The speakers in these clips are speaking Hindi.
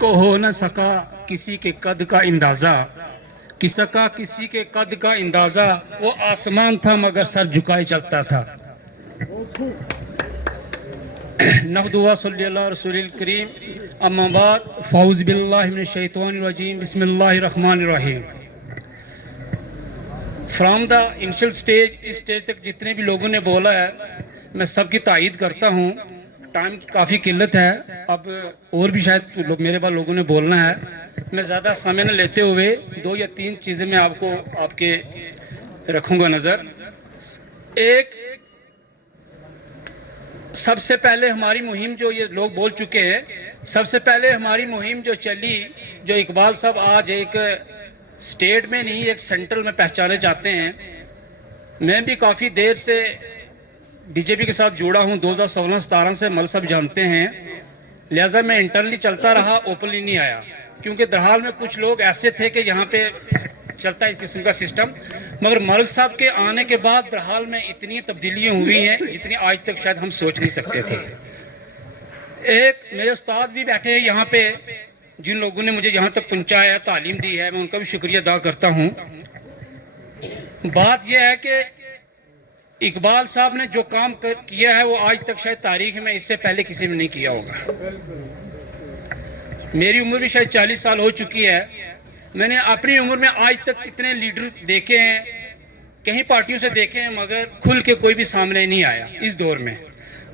को हो न सका किसी के कद का अंदाज़ा, कि सका किसी के कद का अंदाज़ा, वो आसमान था मगर सर झुकाए चलता था। नहदुआ सल्लल्लाहु अलैहि रसूलिल करीम, अम्मा बाद, फ़ौज़ बिल्लाहि मिनश शैतानिर रजीम, बिस्मिल्लाहिर रहमानिर रहीम। फ्राम द इनिशियल स्टेज, इस स्टेज तक जितने भी लोगों ने बोला है मैं सबकी तायीद करता हूँ। टाइम की काफ़ी किल्लत है, अब और भी शायद लोग मेरे बाद लोगों ने बोलना है। मैं ज़्यादा समय न लेते हुए 2 या 3 चीज़ें मैं आपको आपके रखूँगा नज़र। एक, सबसे पहले हमारी मुहिम जो ये लोग बोल चुके हैं, सबसे पहले हमारी मुहिम जो चली, जो इकबाल साहब आज एक स्टेट में नहीं एक सेंट्रल में पहचाने जाते हैं। मैं भी काफ़ी देर से बीजेपी के साथ जुड़ा हूँ, 2016-17 से मल सब जानते हैं, लिहाजा मैं इंटरनली चलता रहा, ओपनली नहीं आया, क्योंकि दरहाल में कुछ लोग ऐसे थे कि यहाँ पे चलता है इस किस्म का सिस्टम। मगर मलिक साहब के आने के बाद दरहाल में इतनी तब्दीलियाँ हुई हैं जितनी आज तक शायद हम सोच नहीं सकते थे। एक मेरे उस्ताद भी बैठे हैं यहाँ पे, जिन लोगों ने मुझे यहाँ तक पहुँचाया, तालीम दी है, मैं उनका भी शुक्रिया अदा करता हूँ। बात यह है कि इकबाल साहब ने जो काम किया है वो आज तक शायद तारीख में इससे पहले किसी ने नहीं किया होगा। मेरी उम्र भी शायद 40 साल हो चुकी है। मैंने अपनी उम्र में आज तक कितने लीडर देखे हैं, कई पार्टियों से देखे हैं, मगर खुल के कोई भी सामने नहीं आया। इस दौर में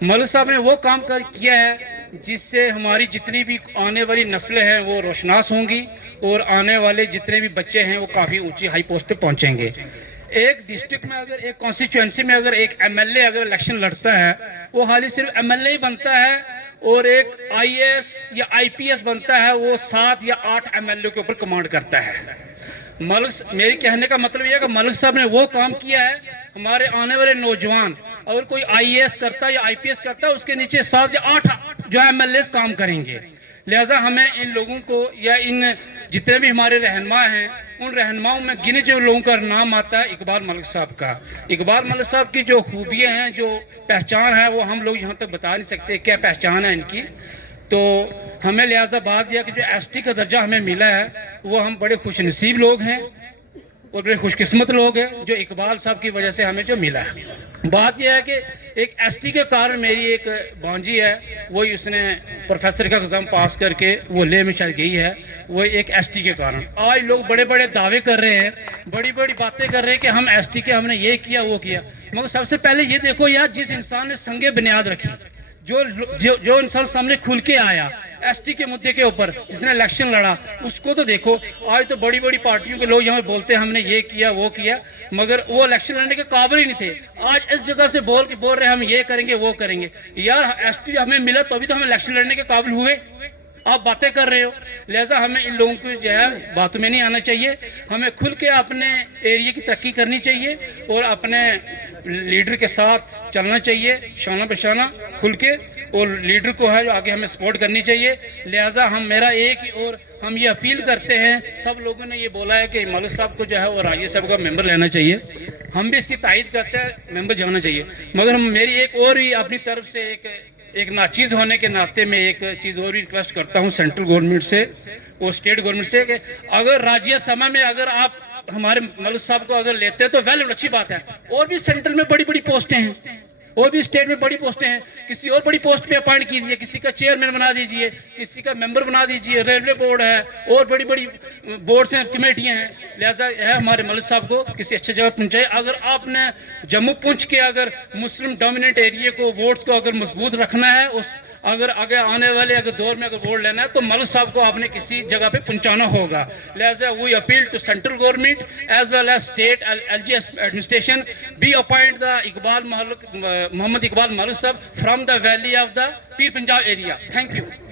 मलिक साहब ने वो काम किया है जिससे हमारी जितनी भी आने वाली नस्लें हैं वो रोशनास होंगी और आने वाले जितने भी बच्चे हैं वो काफ़ी ऊंची हाई पोस्ट पे पहुंचेंगे। एक डिस्ट्रिक्ट में अगर, एक कॉन्स्टिट्यूएंसी में अगर एक एमएलए अगर इलेक्शन लड़ता है, वो हाली सिर्फ एमएलए ही बनता है, और एक आईएएस या आईपीएस बनता है, वो 7 या 8 एमएलए के ऊपर कमांड करता है। मेरे कहने का मतलब यह है कि मलिक साहब ने वो काम किया है, हमारे आने वाले नौजवान अगर कोई आईएएस करता है या आईपीएस करता है, उसके नीचे 7 या 8 जो एमएलए काम करेंगे। लिहाजा हमें इन लोगों को या इन जितने भी हमारे रहनुमा हैं, उन रहनुमाओं में गिने जो लोगों का नाम आता है इकबाल मलिक साहब का। इकबाल मलिक साहब की जो खूबियाँ हैं, जो पहचान है, वो हम लोग यहाँ तक बता नहीं सकते क्या पहचान है इनकी। तो हमें लिहाजा बात यह कि जो एसटी का दर्जा हमें मिला है, वो हम बड़े खुशनसीब लोग हैं और बड़े खुशकिस्मत लोग हैं जो इकबाल साहब की वजह से हमें जो मिला है। बात यह है कि एक एसटी के कारण मेरी एक भांजी है, वही उसने प्रोफेसर का एग्ज़ाम पास करके वो ले में शायद गई है, वो एक एसटी के कारण। आज लोग बड़े बड़े दावे कर रहे हैं, बड़ी बड़ी बातें कर रहे हैं कि हम एसटी के, हमने ये किया वो किया, मगर सबसे पहले ये देखो यार, जिस इंसान ने संगे बुनियाद रखी, जो इंसान सामने खुल के आया एसटी के मुद्दे के ऊपर, जिसने इलेक्शन लड़ा, उसको तो देखो। आज तो बड़ी बड़ी पार्टियों के लोग यहाँ बोलते हैं हमने ये किया वो किया, मगर वो इलेक्शन लड़ने के काबिल ही नहीं थे। आज इस जगह से बोल रहे हैं हम ये करेंगे वो करेंगे। यार एसटी हमें मिला तो अभी तो हम इलेक्शन लड़ने के काबिल हुए, आप बातें कर रहे हो। लिहाजा हमें इन लोगों को जो है बातों में नहीं आना चाहिए, हमें खुल के अपने एरिया की तरक्की करनी चाहिए और अपने लीडर के साथ चलना चाहिए, शाना बशाना खुल के, और लीडर को है जो आगे हमें सपोर्ट करनी चाहिए। लिहाजा मेरा एक ही और हम ये अपील करते हैं, सब लोगों ने ये बोला है कि मलिक साहब को जो है वो राज्यसभा का मेंबर लेना चाहिए, हम भी इसकी तायद करते हैं, मेंबर जाना चाहिए। मगर मेरी एक और ही अपनी तरफ से एक नाचीज़ होने के नाते में एक चीज़ और भी रिक्वेस्ट करता हूँ सेंट्रल गवर्नमेंट से और स्टेट गवर्नमेंट से, कि अगर राज्यसभा में अगर आप हमारे मलिक साहब को अगर लेते हैं तो वेल अच्छी बात है। और भी सेंट्रल में बड़ी बड़ी पोस्टें हैं, और भी स्टेट में बड़ी पोस्टें हैं, किसी और बड़ी पोस्ट पे अपॉइंट कीजिए, किसी का चेयरमैन बना दीजिए, किसी का मेंबर बना दीजिए, रेलवे बोर्ड है और बड़ी बड़ी बोर्ड्स हैं, कमेटियां हैं। लिहाजा है हमारे मलिक साहब को किसी अच्छी जगह पहुंचाए। अगर आपने जम्मू पुंछ के अगर मुस्लिम डोमिनेट एरिया को, वोट्स को अगर मजबूत रखना है, उस अगर आगे आने वाले अगर दौर में अगर वोट लेना है, तो मलिक साहब को आपने किसी जगह पे पहुंचाना होगा। लिहाजा we appeal to central government as well as state LGS administration, be appoint the Mohammad Iqbal Malik sahab from the valley of the Pir Punjab area. Thank you.